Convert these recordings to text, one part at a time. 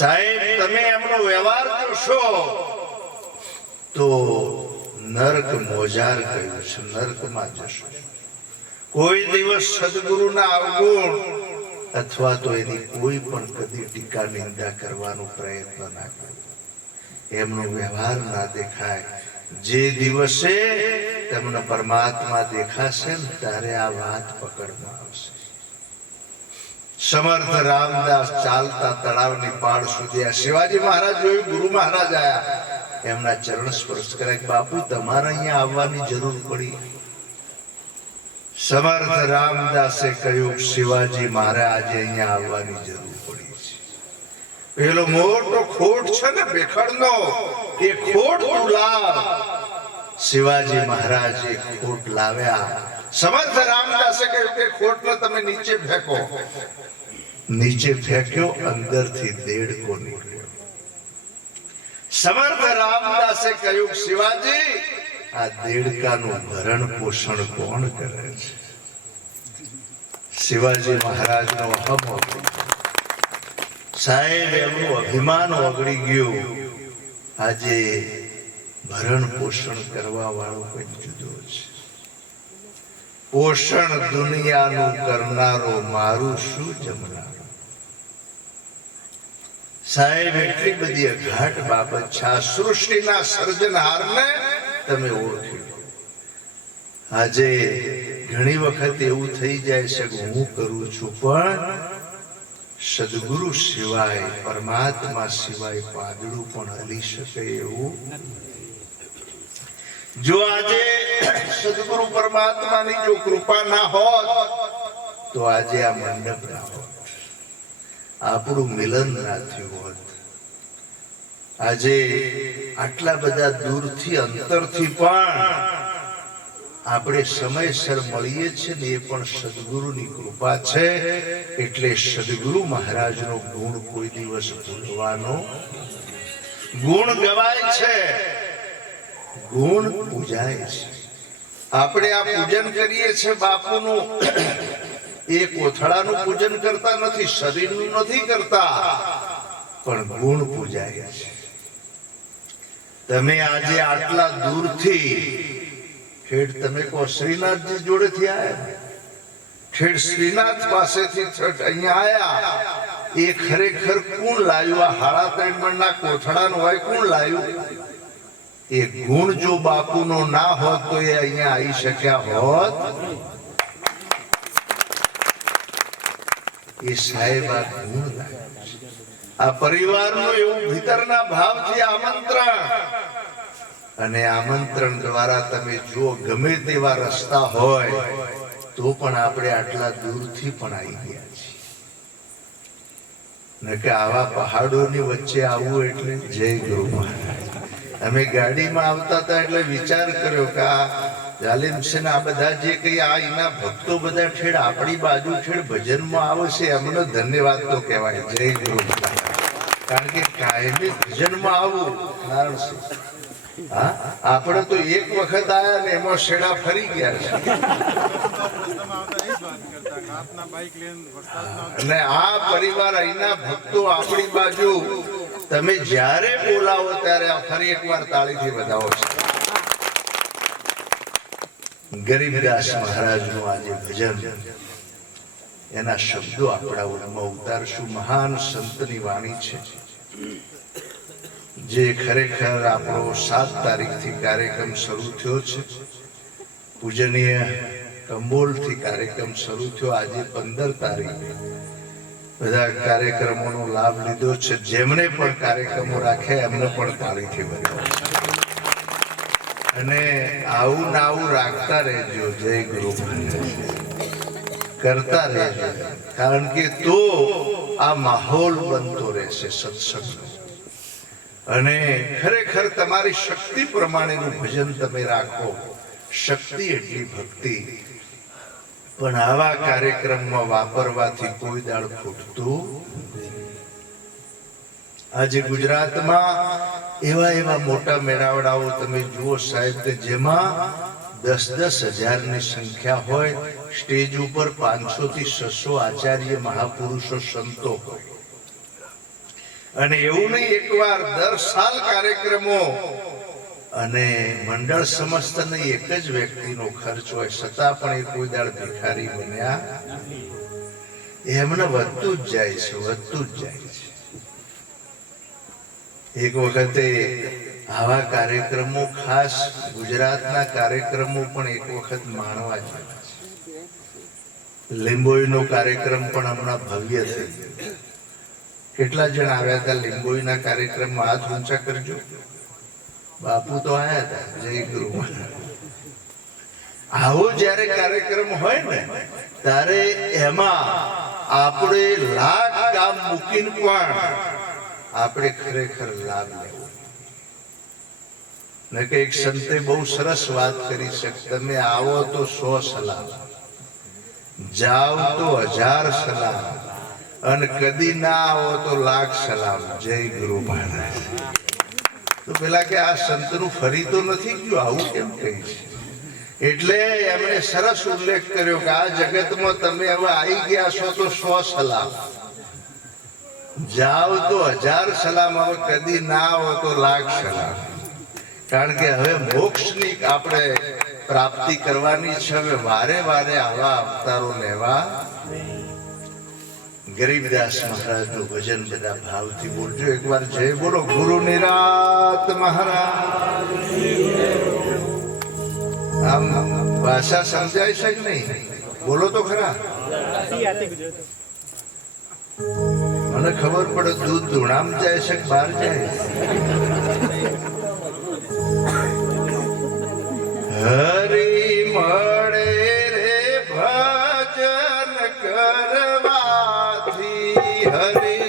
સાહેબ તમે એમનો વ્યવહાર કરશો તો નરક મોજાર કહ્યું છે, નરકમાં જશો. કોઈ દિવસ સદગુરુના અવગુણ અથવા તો એની કોઈ પણ કદી ટીકા નિંદા કરવાનો પ્રયત્ન ના કરો. એમનો વ્યવહાર ના દેખાય. જે દિવસે તમને પરમાત્મા દેખાશે ને ત્યારે આ વાત પકડમાં આવશે. સમર્થ રામદાસ ચાલતા તળાવની પાળ સુધી આ શિવાજી મહારાજ જોયું, ગુરુ મહારાજ આયા, એમના ચરણ સ્પર્શ કર્યા. બાપુ તમારે અહીંયા આવવાની જરૂર પડી. સમર્થ રામદાસે કહ્યું શિવાજી મારે આજે અહીંયા આવવાની જરૂર પડી છે. પેલો મોટો ખોટ છે ને ભેખડનો, એ ખોટ તું લાવ. શિવાજી મહારાજ એ ખોટ લાવ્યા. સમર્થ રામદાસે કહ્યું કે ખોટને તમે નીચે ફેંકો. નીચે ફેંક્યો, અંદરથી દેડકો નીકળ્યો. સમર્થ રામદાસે કહ્યું શિવાજી આ દેડકાનું ભરણ પોષણ કોણ કરે છે? શિવાજી મહારાજનો અહમ ઓગળી ગયો. સાહેબ એમનું અભિમાન ઓગળી ગયું. આજે ભરણ પોષણ કરવા વાળો કોઈ જુદો છે. પોષણ દુનિયાનું કરનારો મારું શું જમનારો. સાહેબ એટલી બધી અઘાટ બાબત છે. આ સૃષ્ટિના સર્જનહારને તમે ઓળખી લો. આજે ઘણી વખત એવું થઈ જાય છે કે હું કરું છું, પણ સદગુરુ સિવાય, પરમાત્મા સિવાય પાદડું પણ હલી શકે એવું. જો આજે સદગુરુ પરમાત્માની જો કૃપા ના હોત તો આજે આ મંડપ ના હોત, આપણું મિલન ના થયું હોત. આજે આટલા બધા દૂરથી અંતરથી પણ આપણે સમયસર મળીએ છીએ ને, એ પણ સદગુરુની કૃપા છે. એટલે સદગુરુ મહારાજનો ગુણ કોઈ દિવસ ભૂલવાનો. ગુણ ગવાય છે, ગુણ પૂજાય છે. આપણે આ પૂજન કરીએ છીએ બાપુનું, એ કોથળાનું પૂજન કરતા નથી, શરીરનું નથી કરતા, પણ ગુણ પૂજાય છે. તમે આજે આટલા દૂરથી ઠેઠ તમે કહો શ્રીનાથજી જોડેથી આયા, ઠેઠ શ્રીનાથ પાસેથી અહીંયા આયા, એ ખરેખર કોણ લાવ્યું? આ 3.5 મણના કોથળાનું હોય, કોણ લાવ્યું? એ ગુણ જો બાપુનો ના હોત તો એ અહીંયા આવી શક્યા હોત? એ સાહેબ આ ગુણ લાવ્યું. આ પરિવારનું એવું ભીતરના ભાવથી આમંત્રણ, અને આમંત્રણ દ્વારા તમે જો ગમે તેવા રસ્તા હોય તો પણ આપણે આટલા દૂરથી પણ આવી ગયા છીએ. ન કે આવા પહાડોની વચ્ચે આવવું એટલે જય ગુરુ મહારાજ. અમે ગાડીમાં આવતા હતા એટલે વિચાર કર્યો કે આ જાલિમ છે ને આ બધા જે કઈ આ એના ભક્તો બધા ઠેડ આપણી બાજુ ઠેડ ભજનમાં આવે છે, એમનો ધન્યવાદ તો કહેવાય. જય ગુરુ મહારાજ. કારણ કે કાયમી ભજનમાં આવું કારણ છે. હા, આપણે તો એક વખત આયા ને એમાં શેડા ફરી ગયા છે. અને આ પરિવાર અહીંના ભક્તો આપણી બાજુ તમે જ્યારે બોલાવો ત્યારે ફરી એકવાર તાળીથી વધાવો છો. ગરીબદાસ મહારાજનું આજે ભજન, એના શબ્દો આપણા ઓળમાં ઉતારશું. મહાન સંતની વાણી છે, જે ખરેખર આપણો 7 તારીખથી કાર્યક્રમ શરૂ થયો છે. પૂજનીય કંબોલથી કાર્યક્રમ શરૂ થયો. આજે 15 તારીખે બધા કાર્યક્રમોનો લાભ લીધો છે. જેમણે પણ કાર્યક્રમો રાખ્યા એમને પણ તાળીથી વધાવો. અને આવું ને આવું રાખતા રહેજો. જય ગુરુ કરતા રહેજો. કારણ કે તો આ માહોલ બનતો રહેશે સત્સંગનો. અને ખરેખર તમારી શક્તિ પ્રમાણેનું ભજન તમે રાખો. શક્તિ એટલી ભક્તિ, પણ આવા કાર્યક્રમમાં વાપરવાથી કોઈ દાડ ખૂટતું. આજે ગુજરાતમાં એવા મોટા મેળાવડાઓ તમે જુઓ સાહેબ કે જેમાં 10-10 હજારની સંખ્યા હોય. સ્ટેજ ઉપર 500 થી 600 આચાર્ય મહાપુરુષો સંતો હોય. અને એવું નહીં એકવાર દર સાલ કાર્યક્રમો અને મંડળ સમસ્ત નહીં એક જ વ્યક્તિનો ખર્ચ હોય છતાં પણ એ કોઈ દાડ ભિખારી બન્યા એમને વધતું જ જાય છે વધતું જ જાય છે. એક વખતે આવા કાર્યક્રમો ખાસ ગુજરાતના કાર્યક્રમો પણ એક વખત માણવા જેવા છે. લીંબોઈનો કાર્યક્રમ પણ હમણાં ભવ્ય થઈ ગયો. કેટલા જણ આવ્યા હતા લીંબોઈના કાર્યક્રમમાં? હાથ ઊંચા કરજો. બાપુ તો આયા હતા. જય ગુરુ. આવો જયારે કાર્યક્રમ હોય ને ત્યારે એમાં આપણે લાખ કામ મૂકીને પણ આપણે ખરેખર લાભ લેવો. ને કે એક સંતે બહુ સરસ વાત કરી છે, તમે આવો તો 100 સલામ, જાઓ તો 1000 સલામ, અને કદી ના આવો તો લાખ સલામ. જય ગુરુ મહારાજ. તો પેલા કે આ સંતનું ફરી તો નથી ગયું, આવું કેમ કહી છે? એટલે એમણે સરસ ઉલ્લેખ કર્યો કે આ જગતમાં તમે હવે આવી ગયા છો તો 100 સલામ, જાઓ તો 1000 સલામ, હવે કદી ના આવો તો લાખ સલામ. કારણ કે હવે મોક્ષની આપણે પ્રાપ્તિ કરવાની છે. હવે વારે વારે આવા અવતારો લેવા. ગરીબદાસ મહારાજનું ભજન બધા ભાવથી બોલજો. એકવાર જય બોલો ગુરુ નિરાત મહારાજ. આમ ભાષા સમજાય છે કે નહીં? બોલો તો ખરા. મને ખબર પડે દૂધ ધૂણામ જાય છે કે બહાર જાય. હરી મળે રે ભજન કરવાથી, હરી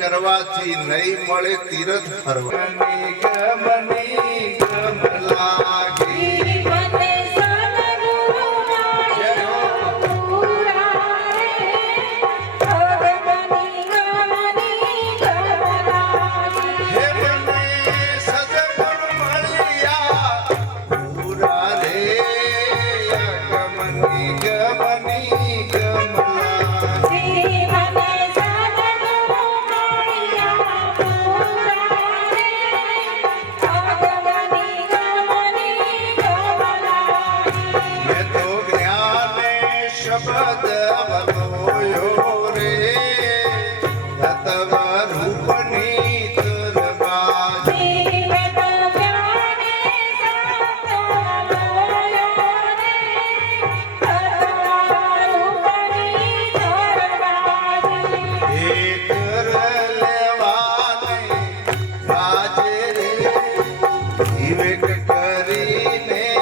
કરવાથી નહીં મળે તીરથ ફરવાની. ગમની ગમ લાગી વિવેક કરીને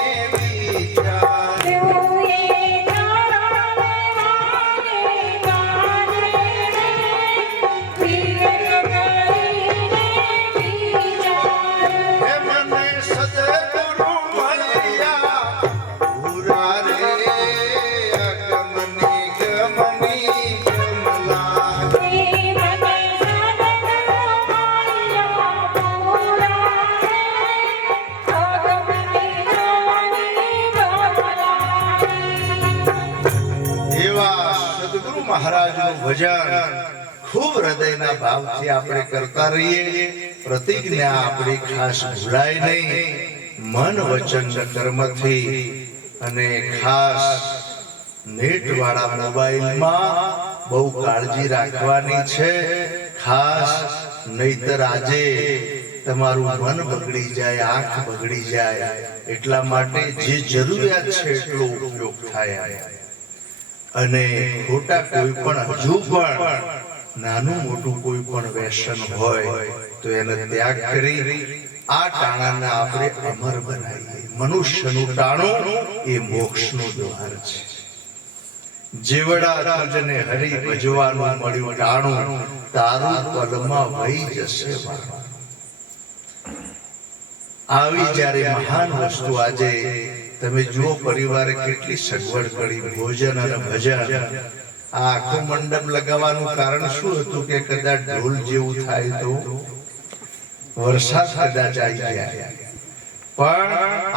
મહારાજનું ભજન ખૂબ હૃદયના ભાવથી આપણે કરતા રહીએ. પ્રતિજ્ઞા આપણી ખાસ ભૂલાય નહીં. મન વચન કર્મથી અને ખાસ નેટ વાળા મોબાઈલમાં બહુ કાળજી રાખવાની છે. ખાસ નહીતર આજે તમારું મન બગડી જાય, આંખ બગડી જાય. એટલા માટે જે જરૂરિયાત છે એટલો ઉપયોગ થાય. અને ખોટા કોઈ પણ હજુ પણ નાનું મોટું કોઈ પણ વ્યસન હોય તો એને ત્યાગ કરી આ ટાણાને આપણે અમર બનાવીએ. મનુષ્યનું ટાણું એ મોક્ષનું દ્વાર છે. જેવડા તુજને હરી ભજવાનું મળ્યું ટાણું, તારું પલમાં વહી જશે વાણું. આવી જ્યારે મહાન વસ્તુ આજે તમે જુઓ, પરિવારે કેટલી સગવડ કરી, ભોજન અને ભજન. આ આખો મંડપ લગાવવાનું કારણ શું હતું કે કદાચ ઢોલ જેવું થાય તો વરસાદ કદાચ આવી જાય, પણ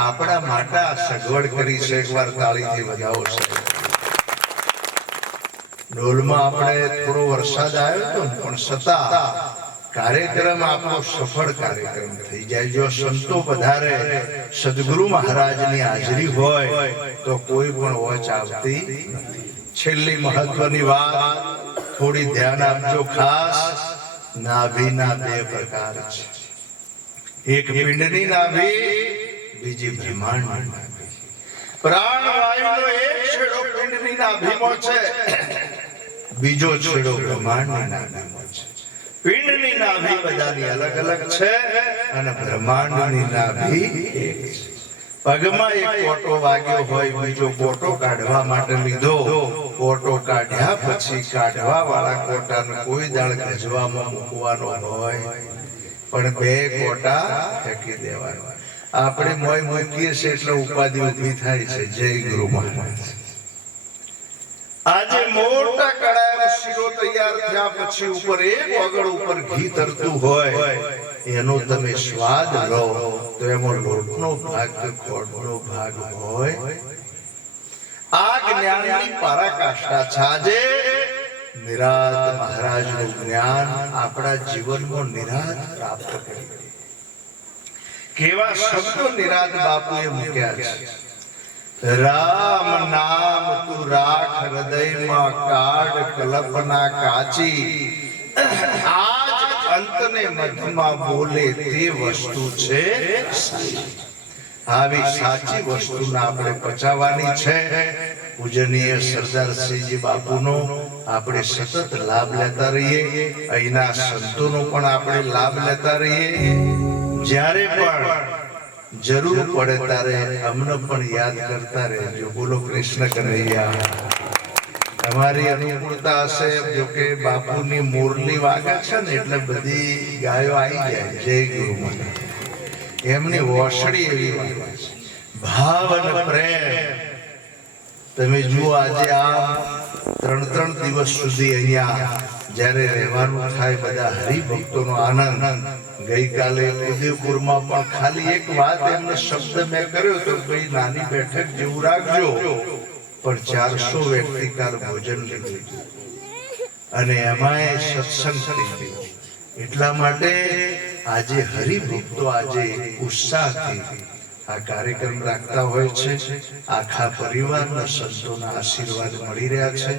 આપણા માટે આ સગવડ કરી છે. એકવાર તાળીથી વધાવો છે. ઢોલમાં આપણે થોડો વરસાદ આવ્યો હતો પણ છતાં કાર્યક્રમ આપણો સફળ કાર્યક્રમ થઈ જાય. જો સંતો વધારે સદગુરુ મહારાજની હાજરી હોય તો કોઈ પણ વોચ આવતી નથી. છેલ્લી મહત્વની વાત થોડી ધ્યાન આપજો ખાસ. નાભીના બે પ્રકાર છે. એક પિંડની નાભી, બીજી બ્રહ્માંડની નાભી. પ્રાણવાયુનો એક છેડો પિંડની નાભીમાં છે, બીજો છેડો બ્રહ્માંડની નાભીમાં છે. પિંડની નાભી બધાની અલગ અલગ છે અને બ્રહ્માંડની નાભી એક છે. પગમાં એક કોટો વાગ્યો હોય, બીજો કોટો કાઢવા માટે લીધો. કોટો કાઢ્યા પછી કાઢવા વાળા કોટાને કોઈ દાળ ગજવામાં મૂકવાનો હોય પણ બે કોટા ફેંકી દેવાના. આપણે મોય મૂકીએ છીએ એટલે ઉપાધિ ઊભી થાય છે. જય ગુરુ મહારાજ. આજે મોટા કડાયાનો શીરો તૈયાર થયા પછી ઉપર એક વગર ઉપર ઘી તરતું હોય, એનો તમે સ્વાદ લો તો એમાં લોટનો ભાગ કે ખોળનો ભાગ હોય. આ જ્ઞાનની પરાકાષ્ઠા છે. આજે નિરાત મહારાજનું જ્ઞાન આપણા જીવનમાં નિરાત પ્રાપ્ત કરી. કેવા શબ્દો નિરાત બાપુએ મૂક્યા છે. રામ નામ તું રાખ હૃદયમાં, કાઢ કલ્પના કાચી. આજ અંતને મધ્યમાં બોલે તે વસ્તુ છે સાચી. આવી સાચી વસ્તુને આપણે પચાવવાની છે. પૂજનીય સરદારસિંહજી બાપુનો આપણે સતત લાભ લેતા રહીએ. અહીંના સંતોનો પણ આપણે લાભ લેતા રહીએ. જ્યારે પણ જરૂર પડે ત્યારે અમને પણ યાદ કરતા રહેજો. બોલો કૃષ્ણ કનૈયા. તમારી અનુકૂળતા હશે. જો કે બાપુની મોરલી વાગે છે ને એટલે બધી ગાયો આવી જાય. જય ગુરુ મહારાજ. એમની વોસડી એવી વાગે છે. ભાવ અને પ્રેમ. તમે જુઓ આજે આ 3 દિવસ સુધી અહીંયા જ્યારે રહેવાનું થાય, બધા હરિભક્તોનો આનંદ. ગઈકાલે ઉદયપુરમાં પણ ખાલી એક વાત એમને શબ્દ મેં કર્યો તો ભાઈ નાની બેઠક જેવું રાખજો, પણ 400 વ્યક્તિ કાલ ભોજન લીધું અને એમાંય સત્સંગ થઈ ગયો. એટલા માટે આજે હરિભક્તો આજે ઉત્સાહથી આ કાર્યક્રમ રાખતા હોય છે. આખા પરિવારના સંતોના આશીર્વાદ મળી રહ્યા છે.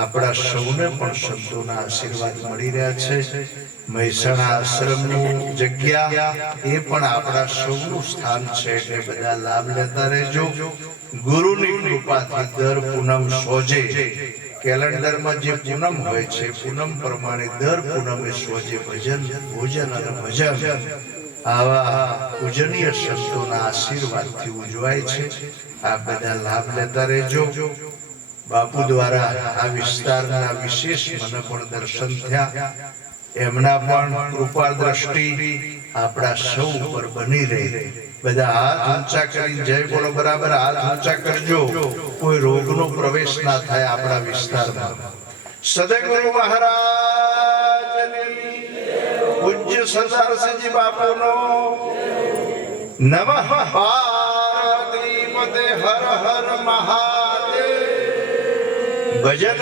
આપણા સૌને પણ સંતોના આશીર્વાદ મળી રહ્યા છે. મહેસાણા આશ્રમનું જગ્યા એ પણ આપણા સૌનું સ્થાન છે. એટલે બધા લાભ લેતા રહેજો. ગુરુની કૃપાથી દર પૂનમ સોજે કેલેન્ડરમાં જે પૂનમ હોય છે, પૂનમ પ્રમાણે દર પૂનમે સોજે ભજન, ભોજન અને ભજન આવા પૂજનીય સંતોના આશીર્વાદથી ઉજવાય છે. આ બધા લાભ લેતા રહેજો. બાપુ દ્વારા આ વિસ્તારના વિશેષ મને પણ દર્શન થયા. એમના પણ કૃપા દ્રષ્ટિ આપણા સૌ ઉપર બની રહે. બધા હાથ ઊંચા કરી જય બોલો. બરાબર હાથ ઊંચા કરજો. કોઈ રોગનો પ્રવેશ ના થાય આપણા વિસ્તારમાં. સદગુરુ મહારાજની, પૂજ્ય સરદારસિંહજી બાપુનો નમઃ. પાર્વતી પતે હર હર મહાદેવ. ભજન